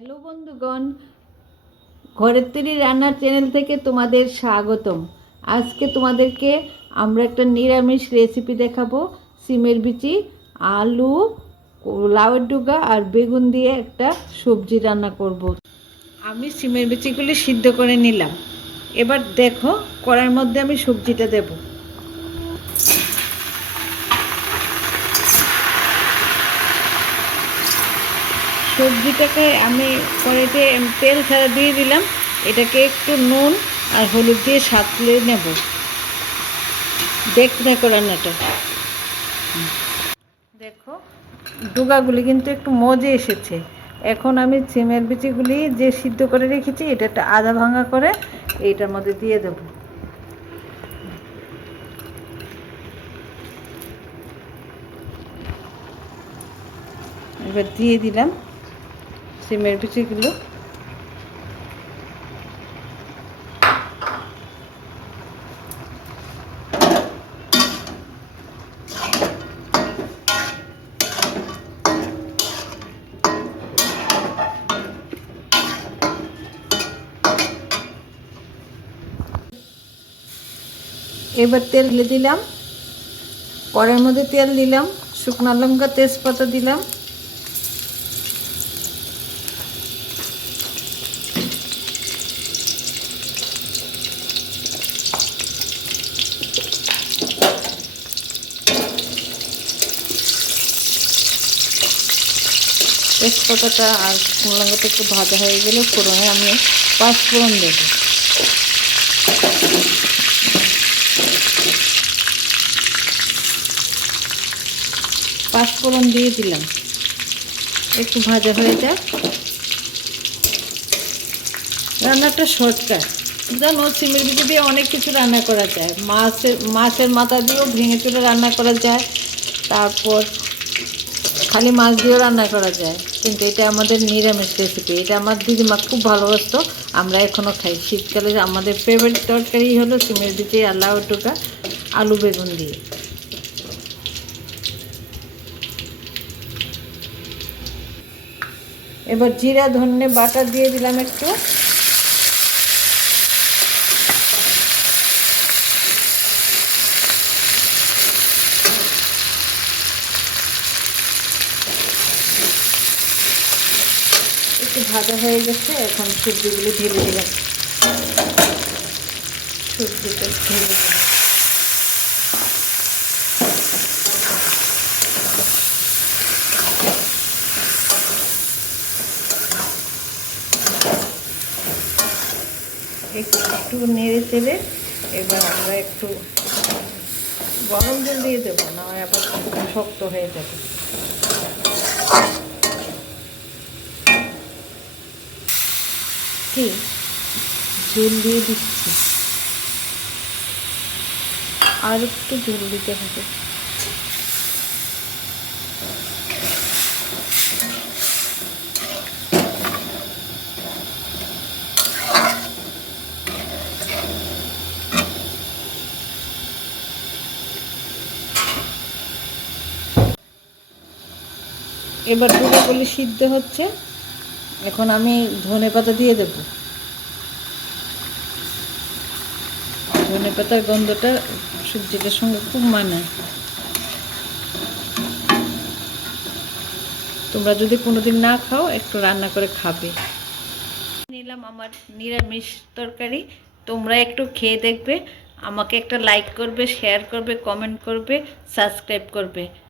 Hello বন্ধুগণ, ঘরের তৈরি রান্নার চ্যানেল থেকে তোমাদের স্বাগতম। আজকে তোমাদেরকে আমরা একটা নিরামিষ রেসিপি দেখাবো। সিমের বিচি, আলু, লাউয়ের ডুগা আর বেগুন দিয়ে একটা সবজি রান্না করব। আমি সিমের বিচিগুলি সিদ্ধ করে নিলাম। এবার দেখো, কড়াইয়ের মধ্যে আমি সবজিটা দেব। সবজিটাকে আমি কড়াইতে তেল ছাড়া দিয়ে দিলাম। এটাকে একটু নুন আর হলুদ দিয়ে সাঁতলে নেব। দেখো রান্নাটা, দেখো ডুগাগুলি কিন্তু একটু মজে এসেছে। এখন আমি সিমের বিচিগুলি যে সিদ্ধ করে রেখেছি এটা একটা আধা ভাঙা করে এইটার মধ্যে দিয়ে দেব। এবার দিয়ে দিলাম সিমের বিচিগুলো। এবার তেল ঢেলে দিলাম, কড়াইয়ের মধ্যে তেল দিলাম, শুকনো লঙ্কা তেজপাতা দিলাম, তেজপাতাটা আর শুকনো লঙ্কাটা একটু ভাজা হয়ে গেলে ফোড়নে আমি পাঁচফোড়ন দেবো। পাঁচফোড়ন দিয়ে দিলাম, একটু ভাজা হয়ে যাক। রান্নাটা শর্টকাট, জানো সিমের বিচি দিয়ে অনেক কিছু রান্না করা যায়। মাছের মাথা দিয়েও ভেঙে চুরে রান্না করা যায়, তারপর খালি মাছ দিয়েও রান্না করা যায়। কিন্তু এটা আমাদের নিরামিষ রেসিপি, এটা আমার দিদিমা খুব ভালোবাসতো, আমরা এখনও খাই। শীতকালে আমাদের ফেভারিট তরকারি হলো সিমের বিচি আর লাউ ডুগা আলু বেগুন দিয়ে। এবার জিরা ধনে বাটা দিয়ে দিলাম একটু, একটু ভাজা হয়ে গেছে। এখন সবজিগুলো ঢেলে দিলাম, সবজিটা ঢেলে দিলাম। একটু নেড়ে চেড়ে এবার আমরা একটু গরম জল দিয়ে দেবো, না হয় আবার শক্ত হয়ে যাবে। কি জল দিয়ে দিচ্ছি, আর একটু জল দিতে হবে। এবার ডুবোগুলি সিদ্ধ হচ্ছে, এখন আমি ধনেপাতা দিয়ে দেব। ধনেপাতার গন্ধটা সবজিটার সঙ্গে খুব মানায়। তোমরা যদি কোনোদিন না খাও একটু রান্না করে খাবে। নিলাম আমার নিরামিষ তরকারি, তোমরা একটু খেয়ে দেখবে, আমাকে একটা লাইক করবে, শেয়ার করবে, কমেন্ট করবে, সাবস্ক্রাইব করবে।